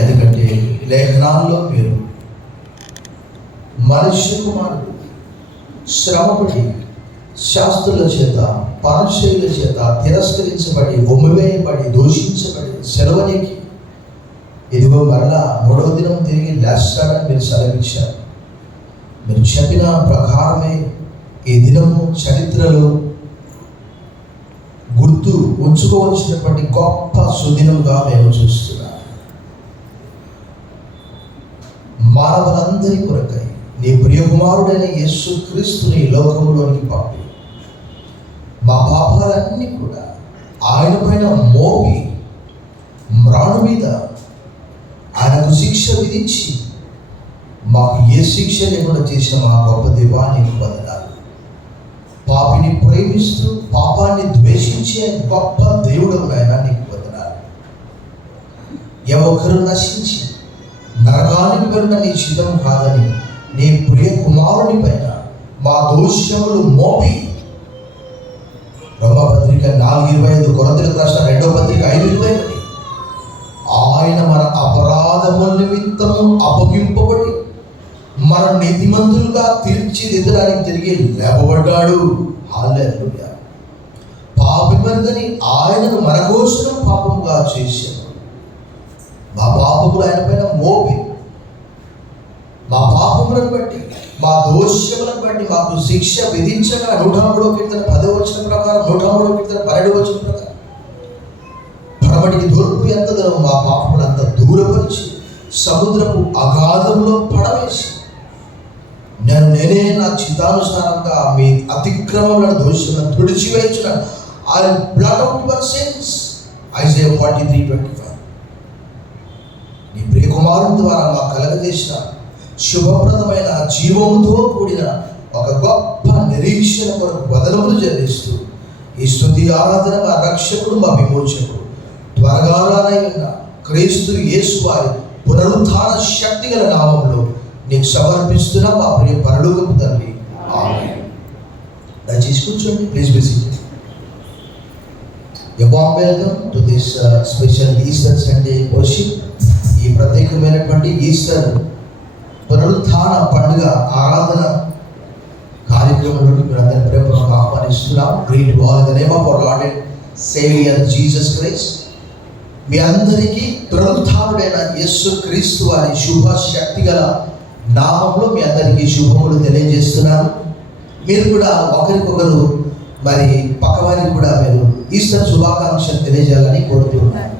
ఎందుకంటే లేఖనాల్లో మీరు మనుష్య కుమారుడు శ్రమపడి శాస్త్రుల చేత పరిసయ్యుల చేత తిరస్కరించబడి ఒమ్మివేయబడి దూషించబడి సెలవునికి ఇదిగో మరలా 3వ దినం తిరిగి లేస్తాడని మీరు సెలవిచ్చారు. మీరు చెప్పిన ప్రకారమే ఈ దినము చరిత్రలో గుర్తు ఉంచుకోవలసినటువంటి గొప్ప సుదినంగా మేము చూస్తున్నాం. మానవులందరి కొరకై నీ ప్రియకుమారుడైన యేసు క్రీస్తుని లోకములోనికి పంపి మా పాపాలన్నీ కూడా ఆయన పైన మోపి మ్రాణు మీద ఆయనకు శిక్ష విధించి మాకు ఏ శిక్ష లేకుండా చేసిన మా గొప్ప దేవానికి వందనాలు. పాపిని ప్రేమిస్తూ పాపాన్ని ద్వేషించే గొప్ప దేవుడు ఆయన నీకు వందనాలు. ఏ ఒక్కరు నశించి నరకానికి వెళ్ళిన నీ చిత్తం కాదని నీ ప్రియ కుమారుని పైన మా దోషములు మోపి రోమపత్రిక 4:25 కొరింథీయులకు రాసిన 2వ పత్రిక 5:28 ఆయన మన అపరాధముల నిమిత్తము అప్పగింపబడి మన నీతిమంతులుగా తీర్చిదిద్దడానికి తిరిగి లేపబడ్డాడు. హల్లెలూయా. పాపమని ఆయనను మన కోసం పాపముగా చేశాడు. మా పాపములు ఆయన పైన మోపి మా పాపములను బట్టి మా దోషములను బట్టి మాకు శిక్ష విధించగా 103వ కీర్తన 10వ వచనం ప్రకారం 103వ కీర్తన 12వ వచనం ప్రకారం పడమటికి దూరపు ఎంత దూరం మా పాపములు అంత దూరపరిచి సముద్రపు అగాధంలో పడవేసి నేనే నా చిత్తానుసారంగా మీ అతిక్రమములను దోషములను తుడిచివేయించున్నాను. I blot out your sins. Isaiah 43:25. నీ ప్రియకుమారుని ద్వారా మా కలగజేసిన శుభప్రదమైన జీవముతో కూడిన ఒక గొప్ప నిరీక్షణ కొరకు వదనములు చెల్లిస్తూ ఈ స్తుతి ఆరాధన మా రక్షకుడు మా విమోచకుడు త్వరగా రానయ్యున్న క్రీస్తు యేసు వారి పునరుత్థాన శక్తి గల నామములో నీకు సమర్పిస్తున్న మా ప్రియ పరలోకపు తండ్రి, ఆమేన్. దయచేసి కూర్చోండి. Please be seated. A warm welcome to this special Easter Sunday worship. ఈ ప్రత్యేకమైనటువంటి ఈస్టర్ పునరుత్థాన పండుగ ఆరాధన కార్యక్రమంలోకి మీరందరి ప్రేమను ఆహ్వానిస్తున్నాం. Greet to all in the name of our Lord and saviour Jesus Christ. మీ అందరికీ పునరుత్థానుడైన యేసు క్రీస్తు వారి శుభ శక్తి గల నామంలో మీ అందరికీ శుభములు తెలియజేస్తున్నాను. మీరు కూడా ఒకరికొకరు మరి పక్కవారికి కూడా మీరు ఈస్టర్ శుభాకాంక్షలు తెలియజేయాలని కోరుతున్నాను.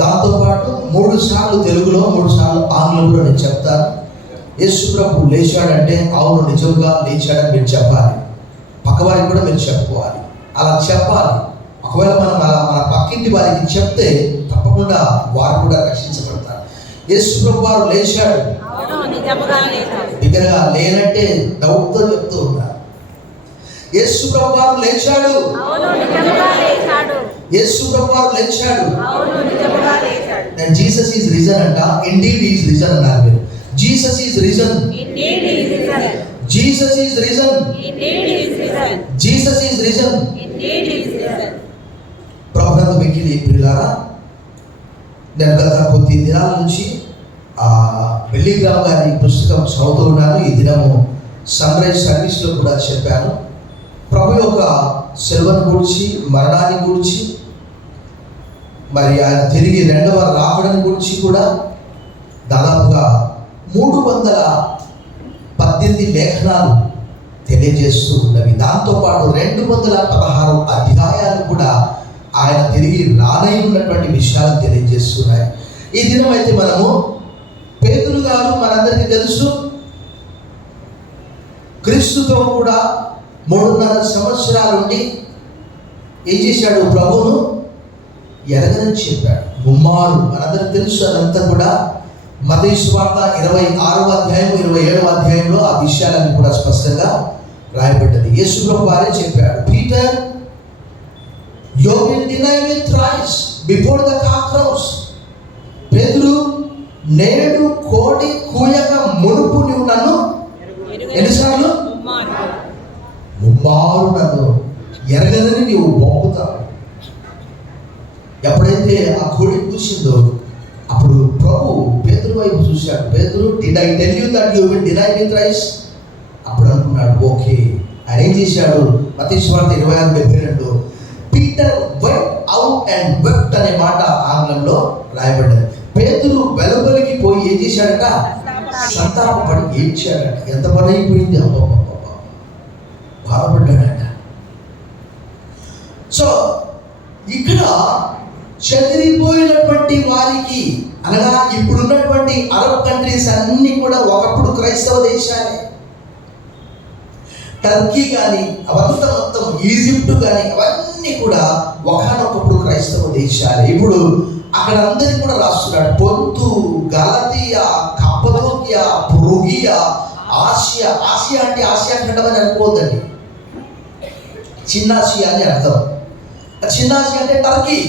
దాంతోపాటు 3 సార్లు తెలుగులో 3 సార్లు ఆంగ్లంలో నేను చెప్తాను. యేసు ప్రభు లేచాడంటే అవును నిజంగా లేచాడని మీరు చెప్పాలి. పక్కవారికి కూడా మీరు చెప్పుకోవాలి. అలా చెప్పాలి. ఒకవేళ మనం అలా మన పక్కింటి వారికి చెప్తే తప్పకుండా వారు కూడా రక్షించబడతారు. యేసు ప్రభు వారు లేచాడు. బిగ్గరగా లేనంటే డౌట్తో చెప్తూ ఉన్నారు. యేసు ప్రభు వారు లేచాడు. యేసు ప్రభు వారు లేచాడు. And Jesus is risen అంట. Indeed he is risen అన్నారు మీరు. Jesus is risen. Indeed he is risen. Jesus is risen. Indeed he is risen. Jesus is risen. Indeed he is risen. ప్రభునందు మిక్కిలి ప్రియులారా, నేను గత కొద్ది దినాల నుంచి వెల్లింగ్రామ్ గారి పుస్తకం చదువుతూ ఉన్నాను. ఈ దినము సన్ రైజ్ సర్వీస్లో కూడా చెప్పాను. ప్రభు యొక్క సెలవును గురించి, మరణాన్ని గురించి, మరి ఆయన తిరిగి 2వ రాకడని గురించి కూడా దాదాపుగా 318 లేఖనాలు తెలియజేస్తూ ఉన్నవి. దాంతోపాటు 216 అధ్యాయాలు కూడా ఆయన తిరిగి రానై ఉన్నటువంటి విషయాలు తెలియజేస్తున్నాయి. ఈ దినం అయితే మనము పేతురు గారు మనందరికీ తెలుసు క్రీస్తుతో కూడా 3.5 సంవత్సరాల నుండి ఏం చేశాడు? ప్రభువును ఎరగదని చెప్పాడు. ముమ్మారు మనందరికి తెలుసు. అదంతా కూడా మత్తయి సువార్త 26వ అధ్యాయం 27వ అధ్యాయంలో ఆ విషయాలన్నీ కూడా స్పష్టంగా రాయబడ్డది. యేసు ప్రభు వారే చెప్పాడు, Peter you will deny me thrice before the cock crows. పేతురు, నేడు కోడి కూయక మునుపు నువ్వు నన్ను ఎన్నిసార్లు? ముమ్మారు నన్ను ఎరగదని నీవు పంపుతావు. ఎప్పుడైతే ఆ కోడి కూసిందో అప్పుడు ప్రభు పేతురు వైపు చూశాడు. పేతురు, did I tell you that you will deny me thrice? అప్పుడు అనుకున్నాడు, ఓకే. ఆయన ఏం చేశాడు? మత్తయి సువార్త 26:72 Peter went out and wept అనే మాట ఆంగ్లంలో రాయబడ్డది. పేతురు వెలుపలికి పోయి ఏం చేశాడట? సంతాపపడి ఏడ్చాడట. ఎంత పని అయిపోయింది, బాధపడ్డాడట. సో ఇక్కడ చెదిరిపోయినటువంటి వారికి, అనగా ఇప్పుడున్నటువంటి అరబ్ కంట్రీస్ అన్నీ కూడా ఒకప్పుడు క్రైస్తవ దేశాలే. టర్కీ కానీ అవంతా మొత్తం, ఈజిప్ట్ కానీ అవన్నీ కూడా ఒకనొకప్పుడు క్రైస్తవ దేశాలే. ఇప్పుడు అక్కడ అందరికీ కూడా రాస్తున్నాడు. పొంతు, గలతియా, కప్పదోకియా, పురుగియా, ఆసియా. ఆసియా అంటే ఆసియా ఖండం అని అనుకోవద్దండి, చిన్న ఆసియా అని అర్థం. చిన్న ఆసియా అంటే టర్కీ.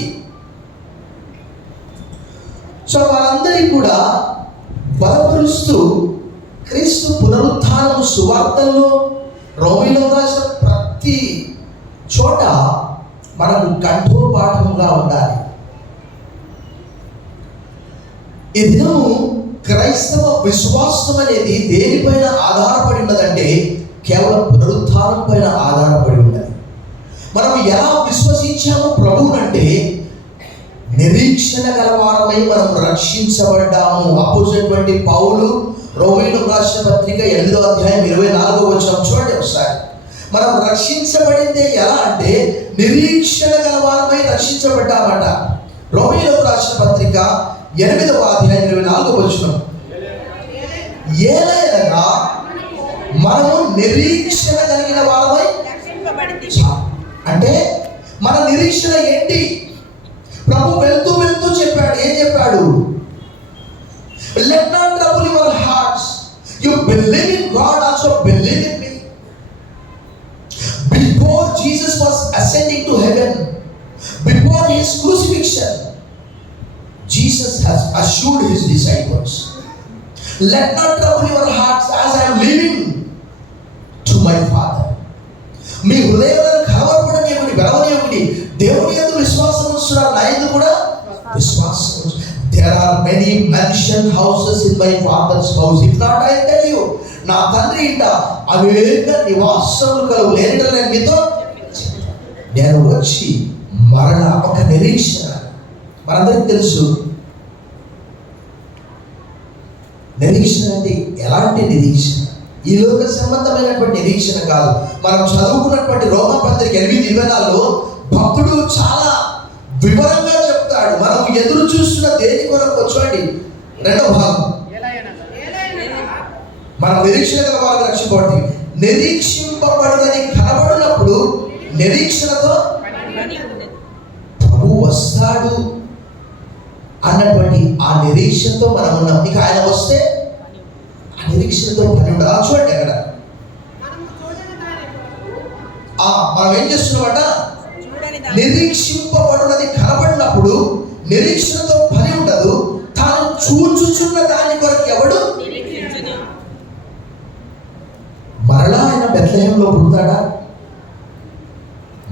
సో వాళ్ళందరికీ కూడా బలపరుస్తూ క్రీస్తు పునరుత్థానం సువార్తల్లో, రోమిలో రాసిన ప్రతి చోట మనకు కంఠోపాఠంగా ఉండాలి. ఈ దినము క్రైస్తవ విశ్వాసం అనేది దేనిపైన ఆధారపడి ఉన్నదంటే కేవలం పునరుత్థానం పైన ఆధారపడి ఉన్నది. మనం ఎలా విశ్వసించాము ప్రభువునంటే నిరీక్షణ గలవారమై మనం రక్షించబడ్డాము. అపోజినటువంటి పౌలు రోమీయులకు రాసిన పత్రిక 8:24 చూడండి ఒకసారి. మనం రక్షించబడిందే ఎలా అంటే నిరీక్షణ గలవారమై రక్షించబడ్డామట. రోమీయులకు రాసిన పత్రిక 8:24 ఏలైనగా మనము నిరీక్షణ కలిగిన వారమై. అంటే మన నిరీక్షణ ఏంటి? ప్రభు వెళ్తూ వెళ్తూ చెప్పాడు. ఏం చెప్పాడు? Let not trouble your hearts. You believe in God, also believe in me. Before Jesus was ascending to heaven, before his crucifixion, Jesus has assured his disciples, let not trouble your hearts as I am leaving to my Father. మీ హృదయాలను కలవరపడనీయకుడి, వెలవనీయకుడి. దేవుని యందు విశ్వాసం ఉంచున్నారు, నా యందు కూడా విశ్వాసం. There are many mansion houses in my Father's house. If not, I tell you, నా తండ్రి ఇంట అనేక నివాసములు కలవు. లేనిట నేను మీతో నేను వచ్చి మరణ. ఒక నిరీక్షణ మనందరికీ తెలుసు. నిరీక్షణ అంటే ఎలాంటి నిరీక్షణ? ఈ లోక సంబంధమైనటువంటి నిరీక్షణ కాదు. మనం చదువుకున్నటువంటి రోమా పత్రిక 8:24 భక్తుడు చాలా వివరంగా చెప్తాడు. మనం ఎదురు చూస్తున్న దేని కొరకు చూడండి, 2వ భాగం. మనం నిరీక్షణ గల వారికి రక్షింపబడి నిరీక్షింపబడినది కనబడినప్పుడు నిరీక్షణతో ప్రభు వస్తాడు అన్నటువంటి ఆ నిరీక్షణతో మనం ఉన్నాం. ఇక ఆయన వస్తే ఆ నిరీక్షణతో పని ఉండదు. చూడండి అక్కడ మనం ఏం చేస్తున్నామట? నిరీక్షింపబడినది కనబడినప్పుడు నిరీక్షణతో పని ఉండదు. తాను చూచుచున్న దాని కొరకు ఎవడు మరలా ఆయన బెత్లెహేంలో పుడతాడా?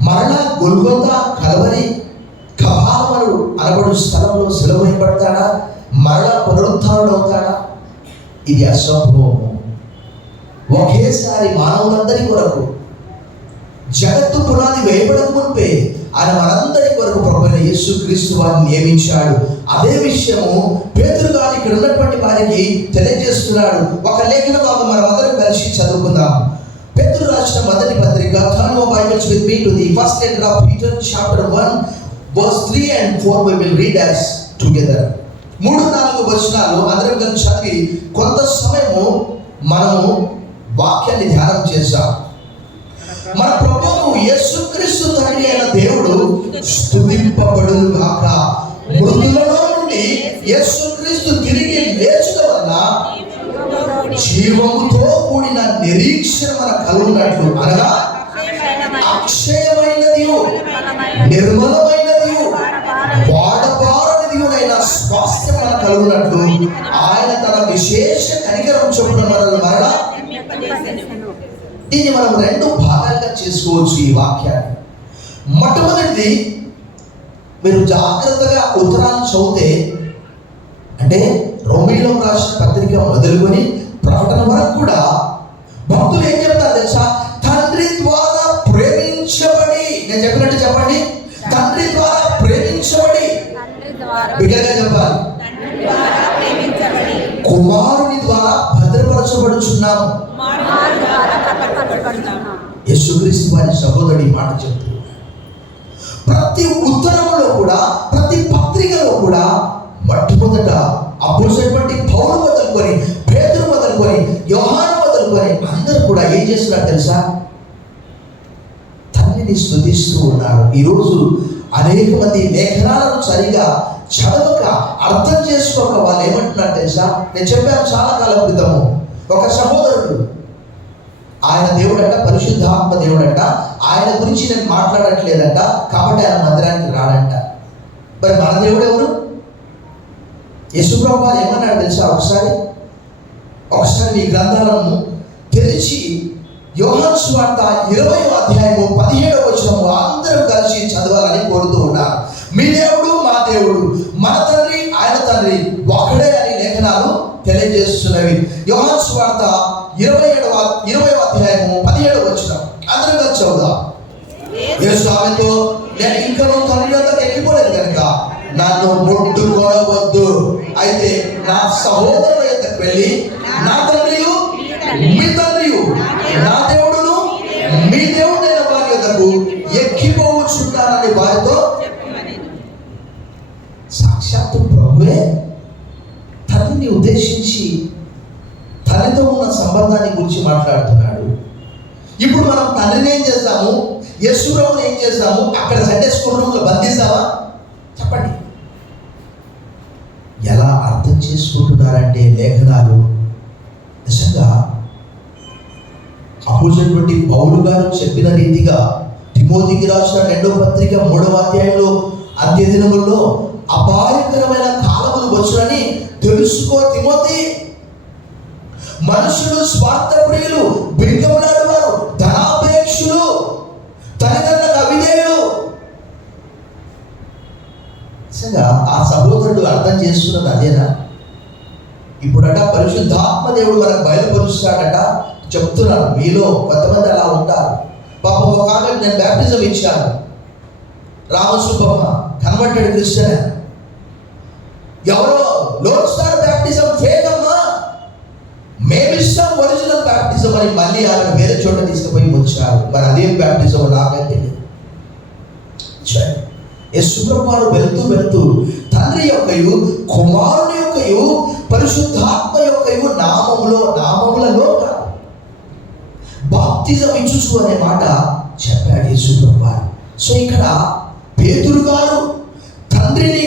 మరలా గొల్గొతా, కలవరి, కబాలమను అనబడు స్థలంలో సిలువవేయబడతాడా? మరలా పునరుత్థానుడు అవుతాడా? ఇది అసంభవము. ఒకేసారి మానవులందరి కొరకు జగత్తు పునాది వేయబడక మునిపే ఆయన మనందరి కొరకు ప్రభువైన యేసుక్రీస్తు వారిని నియమించాడు. అదే విషయము పేతురు గారు ఇక్కడ ఉన్నటువంటి వారికి తెలియజేస్తున్నాడు. ఒక లేఖన భాగం మనం అందరం కలిసి చదువుకుందాం. పేతురు రాసిన మొదటి పత్రిక. Turn your Bibles with me to the first letter of Peter, chapter 1, verse 3 and 4. We will read as together. 3-4 వచనాలు అందరం కలిసి చదివి కొంత సమయము మనము వాక్యాన్ని ధ్యానం చేద్దాం. మన ప్రభువు యేసుక్రీస్తు తండ్రి అయిన దేవుడు స్తుతింపబడును గాక. మృతులలో నుండి యేసుక్రీస్తు తిరిగి లేచుట వలన జీవముతో కూడిన నిరీక్షణ మన కలుగునట్లు, అనగా అక్షయమైనది, నిర్మలమైనది, వాడబారనిదియునైన స్వాస్థ్యం మన కలుగునట్లు ఆయన తన విశేష కనికరం చొప్పున మనల్ని మరలా. దీన్ని మనం 2 భాగాలుగా చేసుకోవచ్చు ఈ వాక్యాన్ని. మొట్టమొదటిది, మీరు జాగ్రత్తగా ఉత్తరాన్ని చదివితే అంటే రోమీయులకు రాసిన పత్రిక మొదలుకొని ప్రకటన వరకు కూడా భక్తులు ఏం చెప్తారు తెలుసా? తండ్రి ద్వారా ప్రేమించబడి, నేను చెప్పినట్టు చెప్పండి, తండ్రి ద్వారా ప్రేమించబడి, బిడ్డగా చెప్పాలి, కుమారుని ద్వారా భద్రపరచబడుచున్నాము. యేసుక్రీస్తు వారి సహోదరుడు ఈ మాట చెప్తున్నారు. ప్రతి ఉత్తరములో కూడా, ప్రతి పత్రికలో కూడా మొట్టమొదట అపోస్తలుడైనటువంటి పౌలు మొదలుకొని, పేతురు మొదలుకొని, యోహాను మొదలుకొని అందరూ కూడా ఏం చేస్తున్నారు తెలుసా? తండ్రిని స్తుతిస్తూ ఉన్నారు. ఈరోజు అనేక మంది లేఖనాలను సరిగా చదవక, అర్థం చేసుకోక వాళ్ళు ఏమంటున్నారు తెలుసా? నేను చెప్పాను చాలా కాలం క్రితము, ఒక సహోదరుడు, ఆయన దేవుడంట, పరిశుద్ధాత్మ దేవుడంట, ఆయన గురించి నేను మాట్లాడట్లేదంట, కాబట్టి ఆయన మందిరానికి రాడంట. మరి మన దేవుడు ఎవరు? యేసుప్రభువు వారు ఏమన్నాడు తెలుసా? ఒకసారి మీ గ్రంథాలను తెరిచి యోహాను సువార్త 20వ అధ్యాయము 17వ వచనము అందరూ కలిసి చదవాలని కోరుతూ ఉన్నారు. మీ దేవుడు మా దేవుడు, మన తండ్రి ఆయన తండ్రి ఒకడే అని లేఖనాలు తెలియజేస్తున్నవి. యోహాను సువార్త 20వ అధ్యాయము 17వ వచనం అందరూ కలిసి చదువుదాం. యేసు ఆమెతో, నేను ఇంకా తండ్రి వద్దకు ఎక్కిపోలేదు కనుక నన్ను ముట్టుకోవద్దు, అయితే నా సహోదరుల యొద్దకు వెళ్ళి నా తండ్రియు మీ తండ్రియు, నా దేవుడును మీ దేవుడైన వారి యొద్దకు ఎక్కిపోవచ్చున్నానని వారితో. సాక్షాత్తు ప్రభువే తండ్రిని ఉద్దేశించి తనతో ఉన్న సంబంధాన్ని గురించి మాట్లాడుతున్నాడు. ఇప్పుడు మనం తండ్రిని ఏం చేస్తాము? యేసుప్రభుని ఏం చేస్తాము? అక్కడ సండే స్కూల్ రూమ్లో బంధిస్తావా? చెప్పండి. ఎలా అర్థం చేసుకుంటున్నారంటే లేఖనాలు నిజంగా అపోస్తలుడైనటువంటి పౌలు గారు చెప్పిన రీతిగా తిమోతికి రాసిన 2వ పత్రిక 3వ అధ్యాయంలో అంత్య దినముల్లో అపాయకరమైన కాలములు వచ్చునని తెలుసుకో తిమోతి. మనుషులు స్వార్థప్రియులు, బింకములాడువారు, ధనాపేక్షులు, తల్లిదండ్రులకు అవిధేయులు. నిజంగా ఆ సహోదరుడు అర్థం చేస్తున్నది అదేనా? ఇప్పుడట పరిశుద్ధాత్మ దేవుడు మనకు బయలుపరుస్తాడట. చెప్తున్నాను, మీలో కొంతమంది అలా ఉంటారు. పాపం ఒక ఆమె నేను బ్యాప్టిజం ఇచ్చాను, రామసుబ్బమ్మ, కన్వర్టెడ్ క్రిస్టియన్. ఎవరో లోడ్ స్టార్ బ్యాప్టిజం ఫేక్ అమ్మా, మేమిస్తాం ఒరిజినల్ బ్యాప్టిజం అని మళ్ళీ ఆమె వేరే చోట తీసుకుపోయి వచ్చారు. మరి అదేం బ్యాప్టిజం నాకైతే తెలియదు. యేసుప్రభువు వెళ్తూ తండ్రి యొక్కయు కుమారుని యొక్కయు పరిశుద్ధాత్మ యొక్కయు నామములలో బాప్తిజం ఇచ్చుచు అనే మాట చెప్పాడు యేసుప్రభువు. సో ఇక్కడ పేతురు గారు తండ్రిని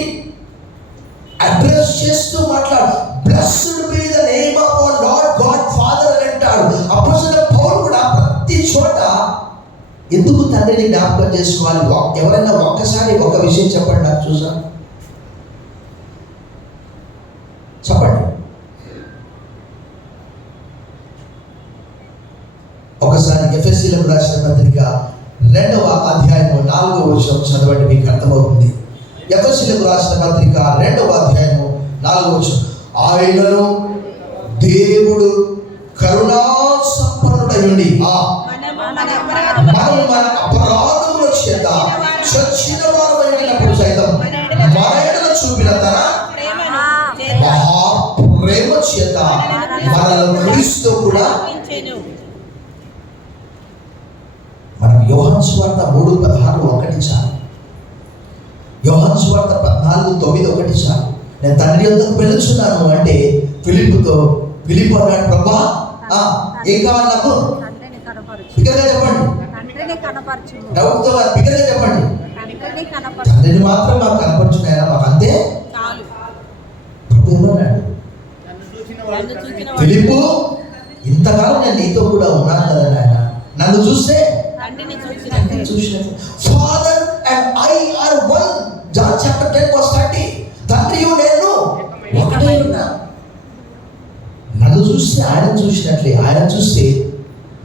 అడ్రస్ చేస్తూ మాట్లాడు, blessed be the name of our lord God father అని అంటాడు. అపోస్తలుడైన పౌలు కూడా ప్రతి చోట ఎందుకు తండ్రిని జ్ఞాపకం చేసుకోవాలి? ఎవరైనా ఒక్కసారి ఒక విషయం చెప్పండి నాకు, చూసా చెప్పండి. ఒకసారి ఎఫెసీయులకు రాసిన పత్రిక 2వ అధ్యాయము 4వ వచనం చదవండి, మీకు అర్థమవుతుంది. ఎఫెసీయులకు రాసిన పత్రిక 2వ అధ్యాయము 4వ వచనం. ఆయనను దేవుడు కరుణా సంపన్నుడై ఉండి మనం మన అపరాధముల చేత చచ్చిన వారమైనప్పుడు సైతం మన ఎడల చూపిన తన మహాప్రేమ చేత మనల్ని క్రీస్తు కూడా. మనం యోహాను సువార్త 3:16 ఒకటి చాలు, యోహాను సువార్త 14:9 ఒకటి చాలు. నేను తండ్రి వద్దకు వెళ్తున్నాను అంటే ఫిలిప్పు అన్నాడు, ప్రభా ఏం కావాలి నాకు? బిగ్గరగా చెప్పండి, డౌట్తో బిగ్గరగా చెప్పండి. తండ్రిని మాత్రం మాకు కనపరుచున్నాయా, మాకు అంతే. ప్రభు ఏమన్నాడు? ఫిలిప్పు, ఇంతకాలం నేను నీతో కూడా ఉన్నాను కదా నాయన, నన్ను చూస్తే father and I are one. John chapter 10:30. తండ్రియు నేను ఒకటే ఉన్నా. నన్ను చూస్తే ఆయన చూసినట్లే, ఆయన చూస్తే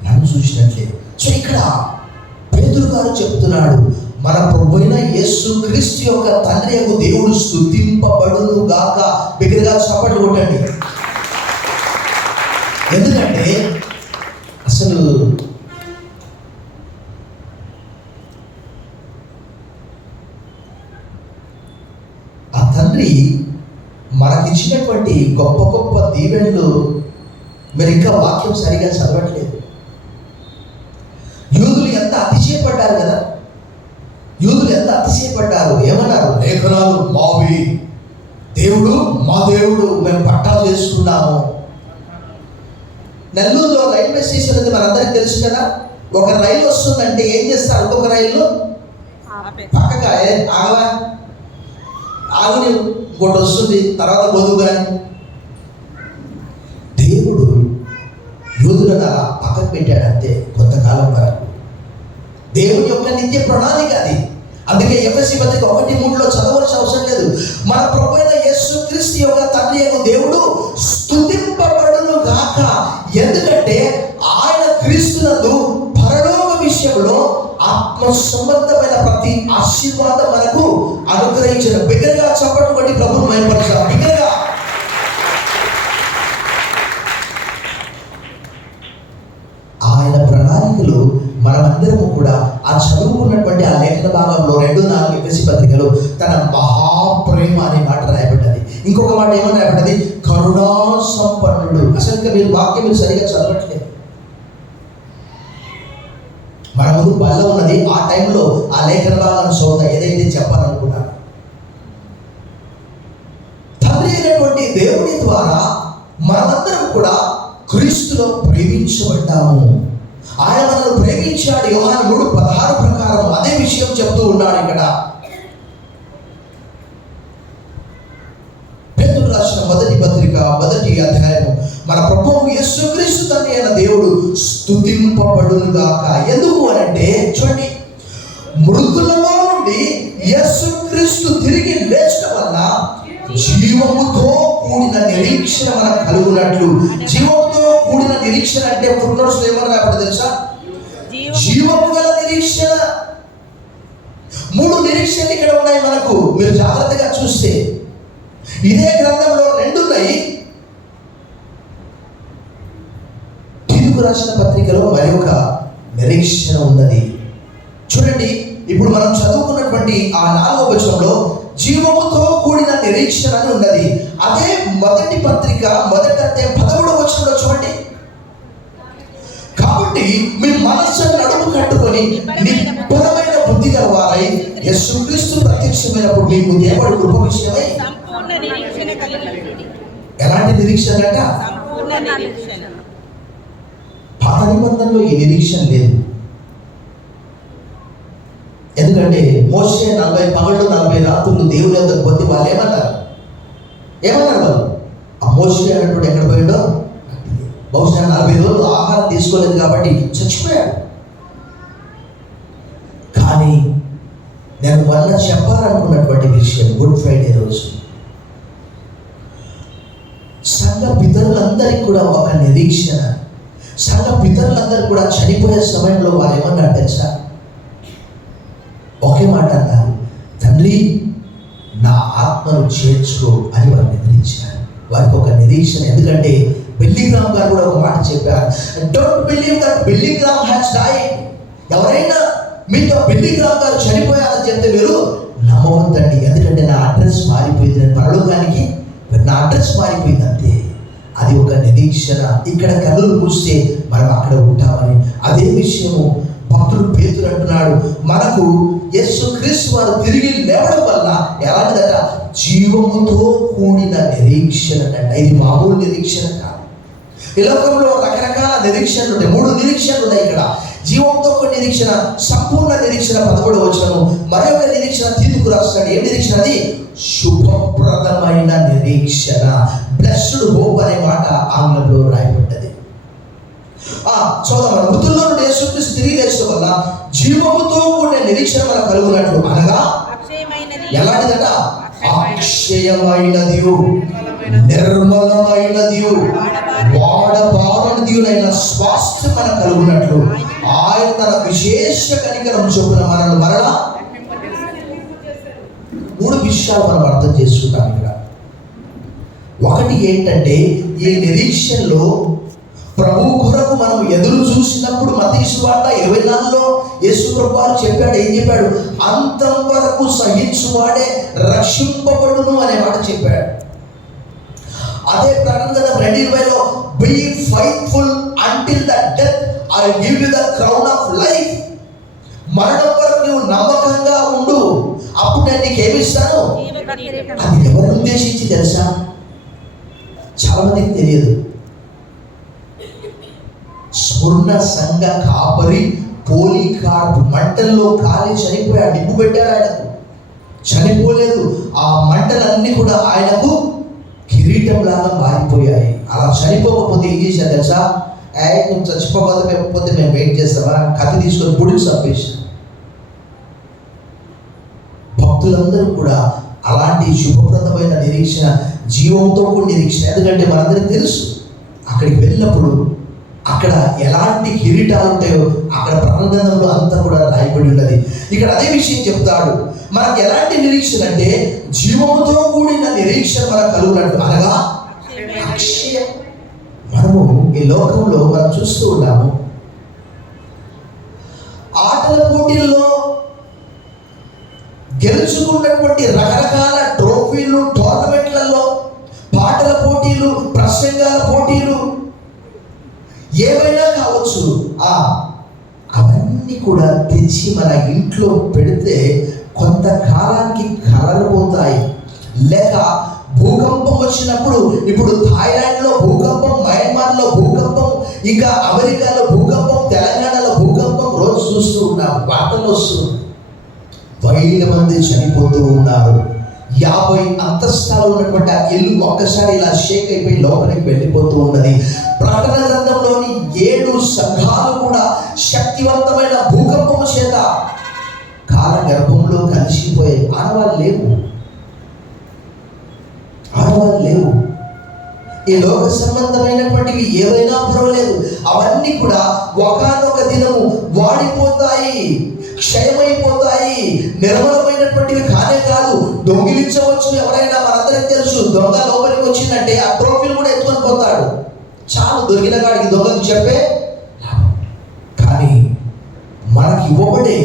నన్ను చూసినట్లే. సో ఇక్కడ పేతురు గారు చెప్తున్నాడు, మన ప్రభువైన యేసు క్రీస్తు యొక్క తండ్రి యొక్క దేవుడు స్తుతింపబడును గాక. బిగ్గరగా చప్పట్లు కొట్టండి. ఎందుకంటే అసలు ఆ తండ్రి మనకిచ్చినటువంటి గొప్ప గొప్ప దీవెనలు మీరు ఇంకా వాక్యం సరిగా చదవట్లేదు. యూదులు ఎంత అతిశయపడ్డారు కదా, యూదులు ఎంత అతిశయపడ్డారు. ఏమన్నారు? లేఖనాలు మావి, దేవుడు మా దేవుడు, మేము పట్టాలు చేసుకున్నాము. నెల్లూరులో రైల్వే స్టేషన్ అది మనందరికీ తెలుసు కదా. ఒక రైలు వస్తుందంటే ఏం చేస్తారు? ఒక్కొక్క రైలు పక్కగా ఆగవా, ఆగుని ఇంకోటి వస్తుంది, తర్వాత బదువు. కానీ దేవుడు యూదులను అలా పక్కకు పెట్టాడంతే కొంతకాలం వరకు. దేవుని యొక్క నిత్య ప్రణాళిక అది. అందుకే ఎఫెసీ పత్రిక 1:3 చదవలసిన అవసరం లేదు. మన ప్రభువైన యేసుక్రీస్తు యొక్క తండ్రి అయిన దేవుడు స్తుతింపబడును గాక. ఎందుకంటే ఆయన క్రీస్తునందు పరలోక విషయంలో ఆత్మ సంబంధమైన ప్రతి ఆశీర్వాదం మనకు అనుగ్రహించిన. బిగ్గరగా చప్పట్లు కొట్టి ప్రభువును మహిమపరచాలి. బిగ్గరగా. ఆయన ప్రణాళికలు మనమందరము కూడా ఆ చదువుకున్నటువంటి ఆ లేఖన భాగంలో 2:4 ఎఫెసీ పత్రికలో తన మహాప్రేమ అనే మాట రాయబడ్డది. ఇంకొక మాట ఏమని రాయబడ్డది? కరుణా సంపన్నుడు. అసలు ఇంకా మీరు వాక్యం మీరు సరిగా చదవట్లేదు. మన ముందు బల్ల ఉన్నది. ఆ టైంలో ఆ లేఖన భాగాన్ని చదువుతా ఏదైతే చెప్పాలనుకున్నాను. తండ్రి అయినటువంటి దేవుని ద్వారా మనమందరం కూడా క్రీస్తులో ప్రేమించబడ్డాము. ఆయన మనల్ని ప్రేమించాడు. యోహాను 3:16 ప్రకారం అదే విషయం చెప్తూ ఉన్నాడు. ఇక్కడ పేతురు రాసిన మొదటి పత్రిక 1వ అధ్యాయము, మన ప్రభువు యేసుక్రీస్తు తండ్రి అయిన దేవుడు స్తుతింపబడును గాక. ఎందుకు అనంటే చూడండి, మృతులలో నుండి యేసుక్రీస్తు తిరిగి లేచడం వల్ల జీవముతో కూడిన నిరీక్షణ మనకు కలుగునట్లు. జీవముతో కూడిన నిరీక్షణ అంటే పుట్టినరోజు ఏమని రాబడి తెలుసా? జీవము గల నిరీక్షణ. 3 నిరీక్షణలు ఇక్కడ ఉన్నాయి మనకు. మీరు జాగ్రత్తగా చూస్తే ఇదే గ్రంథంలో 2 ఉన్నాయి. తీతుకు రాసిన పత్రికలో మరి ఒక నిరీక్షణ ఉన్నది. చూడండి, ఇప్పుడు మనం చదువుకున్నటువంటి ఆ 4వ వచనంలో జీవముతో కూడిన నిరీక్షణ అని ఉన్నది. అదే మొదటి పత్రిక 1వ అధ్యాయం 13వ వచనంలో చూడండి. కాబట్టి మీ మనస్సును నడుము కట్టుకొని నిబ్బరమైన బుద్ధి గల వారై యేసుక్రీస్తు ప్రత్యక్షమైనప్పుడు మీకు దేవుడు కృప విషయమై ఎలాంటి నిరీక్షణ అంట? పాత నిబంధనలో ఈ నిరీక్షణ లేదు. ఎందుకంటే మోషే 40 పగళ్ళు 40 రాత్రులు దేవుని యొద్దకు పొంది వాళ్ళు ఏమన్నారు వాళ్ళు? ఆ మోషే అన్నటువంటి ఎక్కడ పోయాడో, బహుశా 40 రోజులు ఆహారం తీసుకోలేదు కాబట్టి చచ్చిపోయాడు. కానీ నేను మొన్న చెప్పాలనుకున్నటువంటి విషయం, గుడ్ ఫ్రైడే రోజు సంఘ పితరులందరికీ కూడా ఒక నిరీక్షణ. సంఘ పితరులందరూ కూడా చనిపోయే సమయంలో వారు ఏమన్నారు తెలుసా? ఒకే మాట అన్నారు, తండ్రి నా ఆత్మను చేర్చుకో అని వారు నిద్రించారు. వారికి ఒక నిరీక్షణ. ఎందుకంటే బిల్లింగ్రామ్ గారు కూడా ఒక మాట చెప్పారు, don't believe that Billy Graham has died. ఎవరైనా మీతో బిల్లింగ్రామ్ గారు చనిపోయారని చెప్తే మీరు నమ్మవద్దండి. ఎందుకంటే నా అడ్రస్ మారిపోయింది, నేను పరలోకానికి నా అడ్రస్ మారిపోయింది అంతే. అది ఒక నిరీక్షణ. ఇక్కడ కన్నులు మూస్తే మనం అక్కడ ఉంటామని. అదే విషయము భక్తుడు పేతురు అంటున్నాడు, మనకు యేసుక్రీస్తు వారు తిరిగి లేవడం వల్ల ఎలాంటిదట? జీవముతో కూడిన నిరీక్షణ అంట. ఇది మామూలు నిరీక్షణ కాదు. ఈ లోకంలో రకరకాల నిరీక్షణలు ఉంటాయి. 3 నిరీక్షణలు ఉన్నాయి ఇక్కడ. జీవంతో కూడిన నిరీక్షణ, సంపూర్ణ నిరీక్షణ 11వ వచనం. మరొక నిరీక్షణ తీతుకు రాస్తాడు. ఏం నిరీక్షణ అది? శుభప్రదమైన నిరీక్షణ. బ్లెస్డ్ హోప్ అనే మాట ఆంగ్లంలో రాయబడ్డది. చూద్దాం, మన మృతుల్లో నుండి యేసుక్రీస్తు తిరిగి లేచడం వల్ల జీవముతో కూడిన నిరీక్షణ మనకు కలుగునట్లు. అనగా ఎలాంటిదట? అక్షయమైనది, నిర్మలమైనది, వాడబారనిదియునైన స్వాస్థ్యం మనకు కలుగునట్లు ఆయన తన విశేష కనికరం చొప్పున మనల్ని మరలా 3 విషయాలు మనం అర్థం చేసుకుంటాం ఇక్కడ. ఒకటి ఏంటంటే, ఈ నిరీక్షణలో ప్రభు కొరకు మనం ఎదురు చూసినప్పుడు మత్తయి సువార్త 24లో యేసు ప్రభువారు చెప్పాడు. ఏం చెప్పాడు? అంతం వరకు సహించువాడే రక్షింపబడును అనే మాట చెప్పాడు. అదే ప్రకటన గ్రంథం 2:20లో be faithful until the death I will give you the crown of life. మరణం వరకు నువ్వు నమ్మకంగా ఉండు, అప్పుడు నేను నీకు ఏమిస్తాను. అది ఎవరు ఉద్దేశించి తెలుసా? చాలా మందికి తెలియదు. స్వర్ణ సంఘ కాపరి పోలీకార్పు మంటల్లో కాలి చనిపోయాడు. నిప్పు పెట్టారు ఆయనకు, చనిపోలేదు. ఆ మంటలన్నీ కూడా ఆయనకు కిరీటం లాగా మారిపోయాయి. అలా చనిపోకపోతే ఏం చేశారు తెలుసా? నువ్వు చచ్చిపోకపోతే మేము వెయిట్ చేస్తామా, కత్తి తీసుకొని పొడికి చంపేసి. భక్తులందరూ కూడా అలాంటి శుభప్రదమైన నిరీక్షణ, జీవంతో కూడిన నిరీక్షణ. ఎందుకంటే మనందరికీ తెలుసు అక్కడికి వెళ్ళినప్పుడు అక్కడ ఎలాంటి కిరీటాలు ఉంటాయో అక్కడ ప్రకటనలో అంతా కూడా రాయబడి ఉన్నది. ఇక్కడ అదే విషయం చెప్తాడు. మనకు ఎలాంటి నిరీక్షణ అంటే జీవముతో కూడిన నిరీక్షణ మనకు కలుగునట్టు, అనగా అక్షయం. మనము ఈ లోకంలో మనం చూస్తూ ఉన్నాము, ఆటల పోటీల్లో గెలుచుకున్నటువంటి రకరకాల ట్రోఫీలు, టోర్నమెంట్లలో, పాటల పోటీలు, ప్రసంగాల పోటీలు ఏవైనా కావచ్చు. అవన్నీ కూడా తెచ్చి మన ఇంట్లో పెడితే కొంతకాలానికి కలరిపోతాయి. లేక భూకంపం వచ్చినప్పుడు, ఇప్పుడు థాయిలాండ్లో భూకంపం, మయన్మార్లో భూకంపం, ఇంకా అమెరికాలో భూకంపం, తెలంగాణలో భూకంపం రోజు చూస్తూ ఉన్నాం, వార్తలు వస్తుంది. వేల మంది చనిపోతూ ఉన్నారు. 50 అంతస్తులు ఉన్నటువంటి ఆ ఇల్లు ఒక్కసారి ఇలా షేక్ అయిపోయి లోపలికి వెళ్ళిపోతూ ఉన్నది. ప్రకటన గ్రంథంలోని 7 సంఘాలు కూడా శక్తివంతమైన భూకంపము చేత కాల గర్భంలో కలిసిపోయాయి. ఆడవాళ్ళు లేవు. ఈ లోక సంబంధమైనటువంటివి ఏవైనా పర్వాలేదు, అవన్నీ కూడా ఒకానొక దినము వాడిపోతాయి, క్షయమైపోతాయి. నిర్మలమైనటువంటివి కానే కాదు. దొంగిలించవచ్చు ఎవరైనా, మనందరికీ తెలుసు. దొంగ లోపలికి వచ్చిందంటే ఆ ట్రోఫీలు కూడా ఎత్తుకొని పోతాడు. చాలు, దొరికిన కాడికి దొంగకి చెప్పే. కానీ మనకి ఇవ్వబడే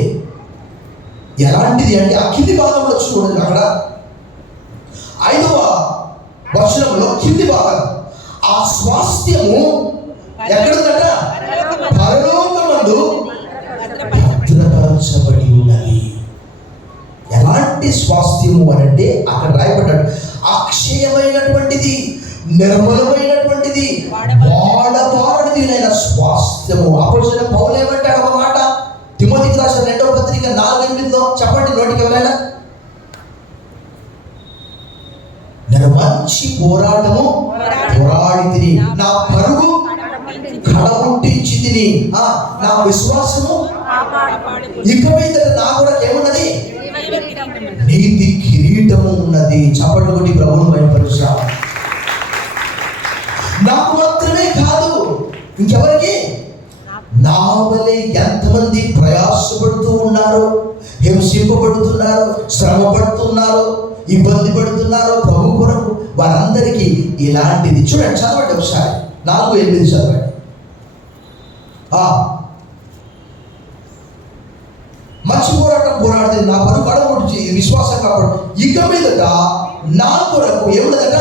ఎలాంటిది అంటే ఆ కింది భాగంలో చూడండి, అక్కడ 5వ వచనంలో కింది భాగం, ఆ స్వాస్థ్యము ఎక్కడుందట? పరలోకమందు భద్రపరచబడి ఉన్నది. ఎలాంటి స్వాస్థ్యము అని అంటే అక్కడ రాయబడ్డాడు, అక్షయమైనటువంటిది, నిర్మలమైనటువంటిది, వాడబారనిది అయిన స్వాస్థ్యము. అపోస్తలుడైన పౌలు ఏమంటాడు ఒక మాట, తిమోతికి రాసిన 2వ పత్రిక 4:8లో చెప్పండి నోటికి ఎవరైనా. నేను మంచి పోరాటము పోరాడి తిని, నా పరుగు కడముట్టించి తిని, నా విశ్వాసము ఇక మీద నా కూడా ఏమున్నది? నీతి కిరీటము ఉన్నది. చప్పట్లు కొట్టి ప్రభువును మహిమపరుస్తాం. నాకు మాత్రమే కాదు, ఇంకెవరికి? నా వలె ఎంతమంది ప్రయాసపడుతూ ఉన్నారు, హింసింపబడుతున్నారు, శ్రమ పడుతున్నారు, ఇబ్బంది పడుతున్నారు ప్రభు కొరకు, వారందరికీ ఇలాంటిది. చూడండి, చదవండి ఒకసారి 4:8 చదవండి. మంచి పోరాటం పోరాడితే నా పరుగు కడముట్టించి విశ్వాసం కాపాడు, ఇక మీదట నా కొరకు ఏమున్నదట?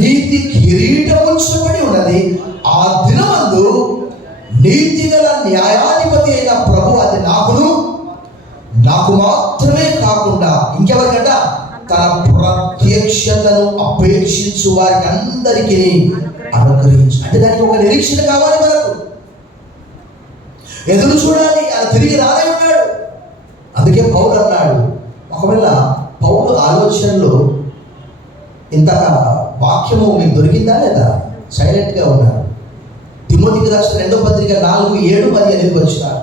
నీతి కిరీటం ఉంచబడి ఉన్నది. ఆ దినమందు నీతిగల న్యాయాధిపతి అయిన ప్రభు అది నాకు మాత్రమే కాకుండా ఇంకెవరికట? తన ప్రత్యక్షతను అపేక్షించు వారికి అందరికీ అనుగ్రహించు. అంటే దానికి ఒక నిరీక్షణ కావాలి, మనకు ఎదురు చూడాలి. అలా తిరిగి రానే ఉన్నాడు. అందుకే పౌలు అన్నాడు, ఒకవేళ పౌలు ఆలోచనలో ఇంత వాక్యము మీకు దొరికిందా లేదా? సైలెంట్గా ఉన్నారు. తిమోతికి రాసిన 2వ పత్రిక 4:7-10 వచ్చినారు.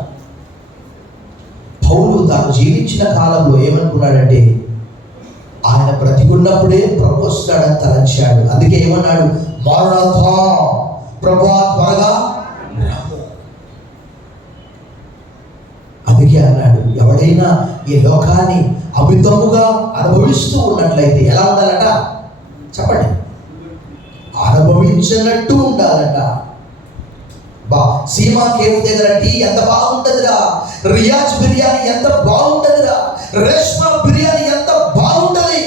పౌలు తాను జీవించిన కాలంలో ఏమనుకున్నాడంటే, ఆయన బ్రతికున్నప్పుడే ప్రభు వస్తాడని తలంచాడు. అందుకే ఏమన్నాడు? మారణాథా, ప్రభువా త్వరగా రాము. అందుకే అన్నాడు, ఎవడైనా ఈ లోకాన్ని అమితముగా అనుభవిస్తూ ఉన్నట్లయితే ఎలా ఉండాలట? చెప్పండి. అనుభవించినట్టు ఉండాలట. సీమా కేఫ్ దగ్గర టీ ఎంత బాగుంటదిరా, రియాజ్ బిర్యానీ ఎంత బాగుంటదిరా, రేష్మా బిర్యానీ ఎంత బాగుంటది.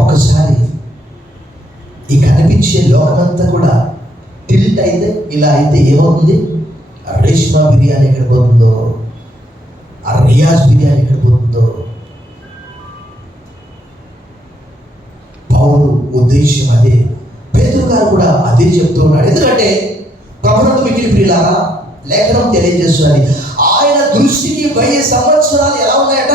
ఒక్కసారి ఈ కనిపించే లోకమంతా కూడా టిల్ట్ అయితే, ఇలా అయితే ఏమవుతుంది? ఆ రేష్మా బిర్యానీ ఎక్కడ పోతుందో, ఆ రియాజ్ బిర్యానీ ఎక్కడ పోతుందో. పౌలు ఉద్దేశం అదే, పేతురు గారు కూడా అదే చెప్తూ ఉన్నాడు. ఎందుకంటే ప్రభునందు మిగిలిన ప్రియులారా, లేఖనం తెలియజేస్తున్నది, ఆయన దృష్టికి 1000 సంవత్సరాలు ఎలా ఉన్నాయట?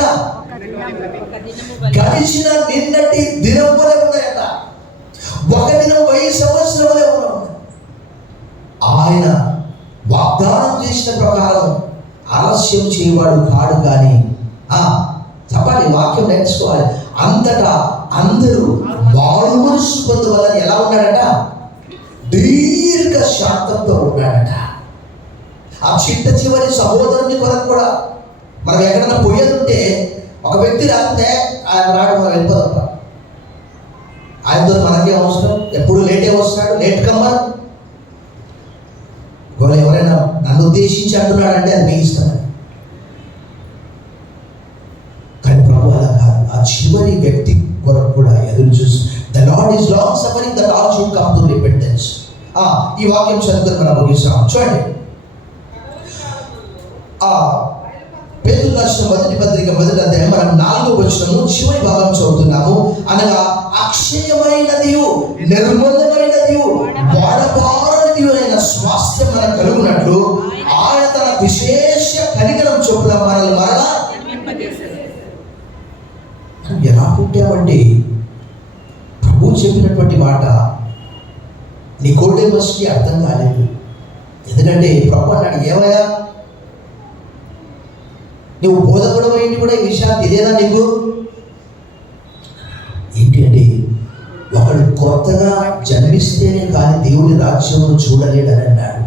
గడిచిన నిన్నటి దినం వలె ఉన్నాయట. ఒక దినం 1000 సంవత్సరం వలె ఉన్నాయి. ఆయన వాగ్దానం చేసిన ప్రకారం ఆలస్యం చేయవాడు కాడు. కానీ చెప్పాలి, వాక్యం నేర్చుకోవాలి. అంతటా అందరూ మారు మనసు పొందువలని ఎలా ఉన్నాడట? దీర్ఘ శాంతంతో ఉన్నాడట. ఆ చిట్ట చివరి సహోదరుని కొరకు కూడా మనం ఎక్కడైనా పోయేది ఉంటే, ఒక వ్యక్తి రాస్తే ఆయన రాడు, మనం వెళ్ళిపోదాం. ఆయనతో మనకే అవసరం, ఎప్పుడు లేటే వస్తాడు, లేట్ కమ్మర్. ఎవరైనా నన్ను ఉద్దేశించి అంటున్నాడంటే అది మీ ఇష్టం. కానీ ప్రభు అలా కాదు, ఆ చివరి వ్యక్తి కొరకు కూడా ఎదురు చూసి, the lord is long suffering that all should come to repentance. ఈ వాక్యం చదువుకొని మనం ముగిస్తాం. చూడండి, పేతురు రాసిన మొదటి పత్రిక 1వ అధ్యాయం మనం 4వ వచనము చివరి భాగం చదువుతున్నాము. అనగా అక్షయమైనదియు నిర్మలమైనదియు వాడబారనిదియు అయిన స్వాస్థ్యం మనకు కలుగునట్లు ఆయన తన విశేష కనికరం చొప్పున మనల్ని మరలా ఎలా పుట్టామంటే, ప్రభు చెప్పినటువంటి మాట నికోడెమస్కి అర్థం కాలేదు. ఎందుకంటే ప్రభు అన్నాడు, ఏమయ్యా నువ్వు బోధకుడు అయింది కూడా ఈ విషయాలు తెలియదా నీకు? ఏంటి అంటే, ఒకడు కొత్తగా జన్మిస్తేనే కానీ దేవుని రాజ్యమును చూడలేడని అన్నాడు.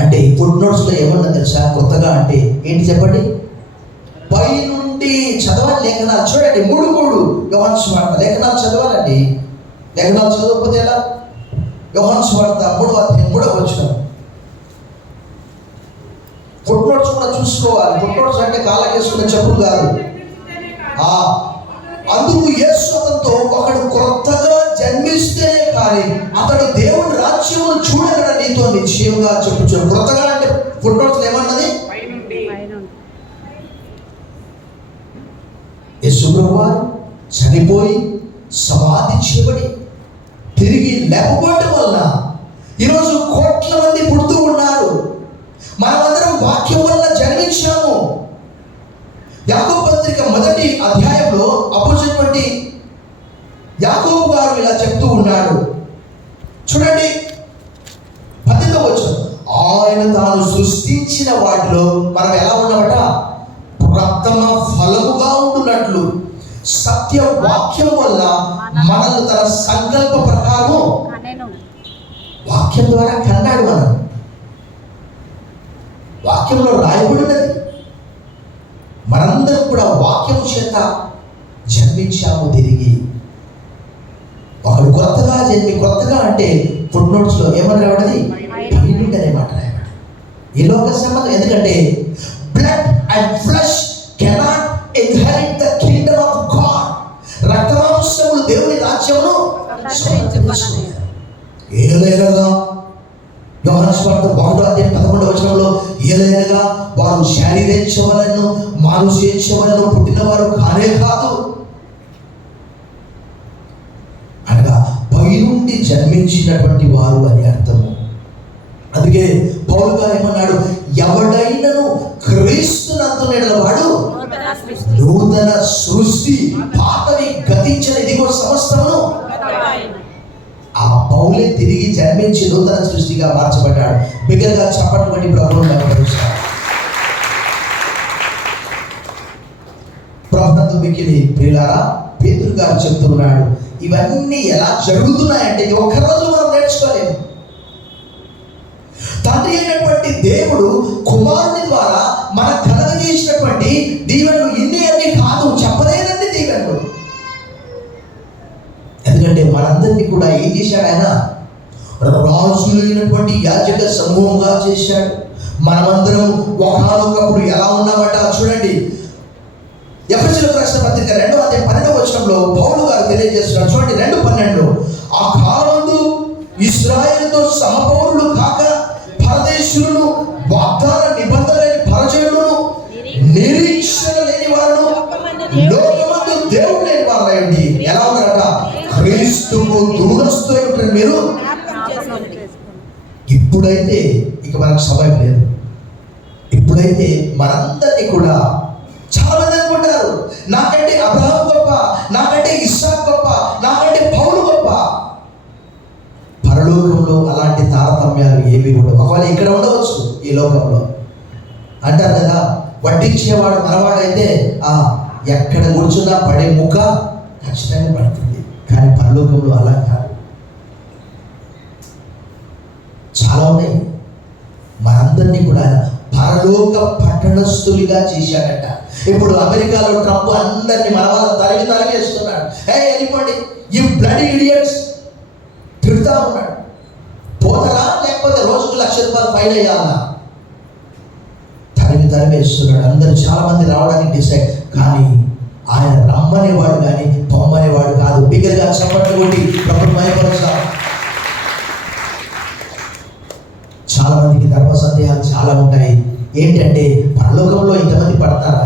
అంటే ఫుట్ నోట్స్లో ఏమన్నా తెలుసా? కొత్తగా అంటే ఏంటి చెప్పండి? పై నుండి చదవాలి లేఖనాలు. చూడండి, 3 యోహాను సువార్త లేఖనాలు చదవాలండి. లేఖనాలు చదవకపోతే ఎలా? యోహాను సువార్త 3వ అధ్యాయం 3వ వచనం. ఫుట్ నోట్స్ కూడా చూసుకోవాలి. ఫుట్ నోట్స్ అంటే కాళ్ళకేసుకునే చెప్పులు కాదు. అందుకు యేసు అతనితో, ఒకడు కొత్తగా జన్మిస్తేనే కానీ అతడు దేవుని రాజ్యమును చూడగలడు నీతో నిశ్చయంగా చెప్పుచున్నాను. కొత్తగా అంటే ఫుట్ నోట్స్ ఏమన్నది? యేసు ప్రభువారు చనిపోయి సమాధి చేయబడి తిరిగి లేకపోవడం వలన ఈరోజు కోట్ల మంది పుడుతూ ఉన్నారు. మనమందరం వాక్యం వల్ల జన్మించాము. యాకోబు పత్రిక 1వ అధ్యాయంలో అపోజిట్ యాకోబు గారు ఇలా చెప్తూ ఉన్నాడు. చూడండి, 10వ వచనం, ఆయన తాను సృష్టించిన వాటిలో మనం ఎలా ఉన్నామట? ప్రథమ ఫలముగా ఉంటున్నట్లు సత్య వాక్యం వల్ల మనల్ని తన సంకల్ప ప్రకారం వాక్యం ద్వారా కన్నాడు. మనం వాక్యంలో రాయబడినది. మనందరం కూడా వాక్యం చేత జన్మించాము తిరిగి. ఒకడు కొత్తగా కొత్తగా అంటే ఫుట్ నోట్స్లో ఏమని రావడది? పైనుండి అనే మాట రాయబడి. ఈ లోక సంబంధం. ఎందుకంటే blood and flesh cannot inherit the kingdom of God. రక్తమాంసములు దేవుని రాజ్యమును ఏలైనగా యోహాను సువార్త 1వ అధ్యాయం 11వ వచనంలో, ఏలైనగా వారు శారీరించవలను మానుషించవలను పుట్టినవారు కానే కాదు అనగా పైనుండి జన్మించినటువంటి వారు అని అర్థము. అందుకే పౌలు గారు ఏమన్నాడు? ఎవడైనను క్రీస్తునందున వాడు నూతన సృష్టి, పాతవి గతించిన ఇదిగో సమస్తమును. ఆ పౌలే తిరిగి జన్మించి నూతన సృష్టిగా మార్చబడ్డాడు. బిగ్గరగా చప్పట్లు కొట్టి ప్రభువును మహిమపరుస్తాడు. ప్రభునందు మిక్కిలి ప్రియులారా, పేతురు గారు చెప్తున్నాడు, ఇవన్నీ ఎలా జరుగుతున్నాయంటే ఇది ఒక్క రోజు మనం నేర్చుకోలేము. తండ్రి అయినటువంటి దేవుడు కుమారుని ద్వారా మనకు కలగజేసినటువంటి దీవెనలు ఇన్ని అన్ని కాదు, చెప్పలేనండి దీవెనలు. చేశాడు ఆయన? రాజులైనటువంటి యాజక సమూహంగా చేశాడు. మనమందరం ఒకనొకప్పుడు ఎలా ఉన్నామట చూడండి. ఎఫెసీయులకు రాసిన పత్రిక 2:12 పౌలు గారు తెలియజేస్తున్నాడు చూడండి. 2:12 ఆ కాలమందు ఇశ్రాయేలుతో సహపౌరులు కాక పరదేశులను, వాగ్దాన నిబంధన లేని పరజనులను, నిరీక్షణ లేని వారును, లోకమందు దేవుడు లేని వారు ఎలా ఉన్నారట? క్రీస్తుకు దూరస్తులైన మీరు. ఇప్పుడైతే ఇక మనకు సమయం లేదు. ఇప్పుడైతే మనందరినీ కూడా చాలా మంది అనుకుంటారు, నాకంటే అబ్రహాం గొప్ప, నాకంటే ఇస్సాకు గొప్ప, నాకంటే పౌలు గొప్ప. పరలోకంలో అలాంటి తారతమ్యాలు ఏవి ఉండవు. ఒకవేళ ఇక్కడ ఉండవచ్చు ఈ లోకంలో. అంటారు కదా, వడ్డించేవాడు మనవాడైతే ఎక్కడ కూర్చున్నా పడే ముఖ ఖచ్చితంగా పడుతుంది. కానీ పరలోకంలో అలా కాదు. చాలా ఉన్నాయి. మనందరినీ కూడా పరలోక పట్టణస్థులుగా చేశాడట. ఇప్పుడు అమెరికాలో ట్రంప్ అందరినీ మన వాళ్ళ తరిగేస్తున్నాడు. వెళ్ళిపోండి ఈ బ్లడీ ఇడియట్స్ తిడుతూ ఉన్నాడు. పోతారా లేకపోతే రోజుకు ₹1,00,000 ఫైన్ అయ్యాలా? తరివేస్తున్నాడు. అందరు చాలా మంది రావడానికి డిసైడ్. కానీ ఆయన రమ్మనేవాడు కానీ పొమ్మనేవాడు కాదు. బిగ్గరగా చప్పట్లు కొట్టి ప్రభుత్వం మైపరుస్తాం. చాలా మందికి ధర్మ సందేహాలు చాలా ఉంటాయి. ఏంటంటే పరలోకంలో ఇంతమంది పడతారా?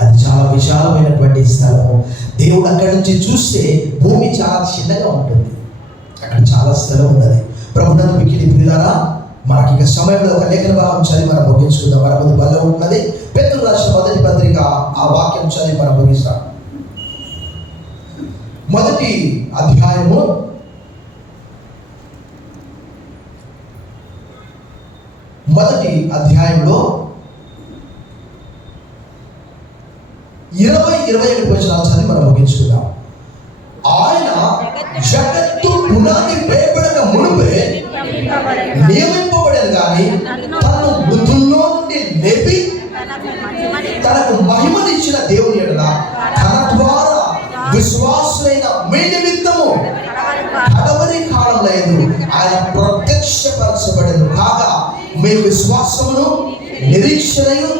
అది చాలా విశాలమైనటువంటి స్థలము. దేవుడు అక్కడి నుంచి చూస్తే భూమి చాలా చిన్నగా ఉంటుంది. అక్కడ చాలా స్థలం ఉన్నది. ప్రభునందు మిక్కిలి ప్రియులారా, మనకి ఇక సమయంలో ఒక లేఖన భాగం చదివి మనం ముగించుకుందాం. మన ముందు బల్ల ఉన్నది. పేతురు రాసిన మొదటి పత్రిక ఆ వాక్యం చదివి మనం ముగిస్తాం. మొదటి అధ్యాయంలో 20-21 చదివి మనం ముగించుకుందాం. ఆయన జగత్తు పునాది వేయబడక మునుపే నియమింపబడేది కానీ తనను మృతుల్లో నుండి లేపి తనకు మహిమనిచ్చిన దేవుని ఎడల తన ద్వారా విశ్వాసులైన మీ నిమిత్తము కడవరి కాలంలో ఆయన ప్రత్యక్షపరచబడెను కాగా మీ విశ్వాసమును నిరీక్షణయు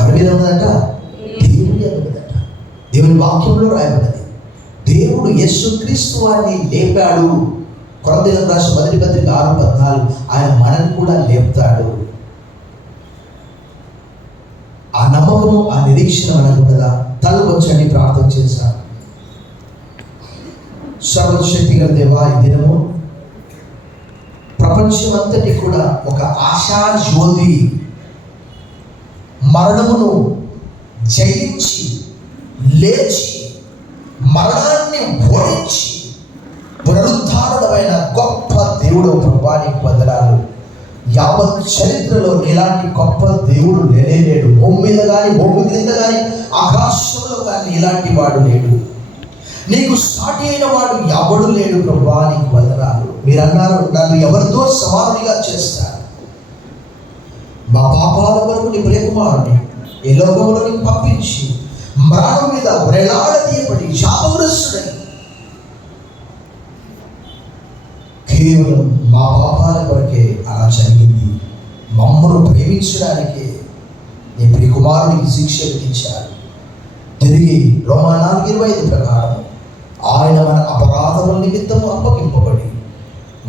ఎవరి మీద ఉన్నదట? దేవుని మీద ఉన్నదట. దేవుని వాక్యంలో రాయబడ్డది. దేవుడు యేసుక్రీస్తు వారిని లేపాడు. కొరింథీయులకు రాసిన మొదటి పత్రిక 6:14 ఆయన మనల్ని కూడా లేపుతాడు. ఆ నమ్మకము, ఆ నిరీక్షణ మనకు ఉన్నదా? తల వచ్చండి, ప్రార్థన చేశాను. సర్వశక్తి గల దేవా, ఈ దినము ప్రపంచం అంతటి కూడా ఒక ఆశా జ్యోతి మరణమును జయించి లేచి మరణాన్ని ఓడించి పునరుద్ధారుడమైన గొప్ప దేవుడు ప్రభువానికి వందనాలు. యావత్ చరిత్రలో ఇలాంటి గొప్ప దేవుడు లేడు. భూమి మీద కానీ భూమి క్రింద కానీ ఆకాశంలో కానీ ఇలాంటి వాడు లేడు. నీకు సాటి అయిన వాడు ఎవడు లేడు ప్రభువానికి వందనాలు. మీరు అన్నారు, నన్ను ఎవరితో సమానంగా చేస్తారు. మా పాపాల వరకు నీ ప్రియకుమారుని ఈ లోకంలో నీకు పంపించి మరణం మీద వ్రేలాడదీయబడి శాపగ్రస్తుడై కేవలం మా పాపాల కొరకే అలా జరిగింది. మమ్మను ప్రేమించడానికే నీ ప్రియకుమారునికి శిక్ష విధించారు. తిరిగి రోమా 4:25 ప్రకారం ఆయన మన అపరాధముల నిమిత్తము అప్పగింపబడి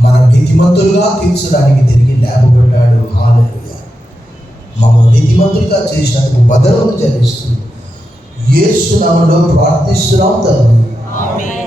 మన నీతిమంతులుగా తీర్చడానికి తిరిగి లేపబడ్డాడు. హల్లెలూయా. మమ్మల్ని నీతిమంతులుగా చేసినందుకు బదులు చెల్లిస్తూ యేసు నామములో ప్రార్థిస్తున్నాం తండ్రి. ఆమేన్.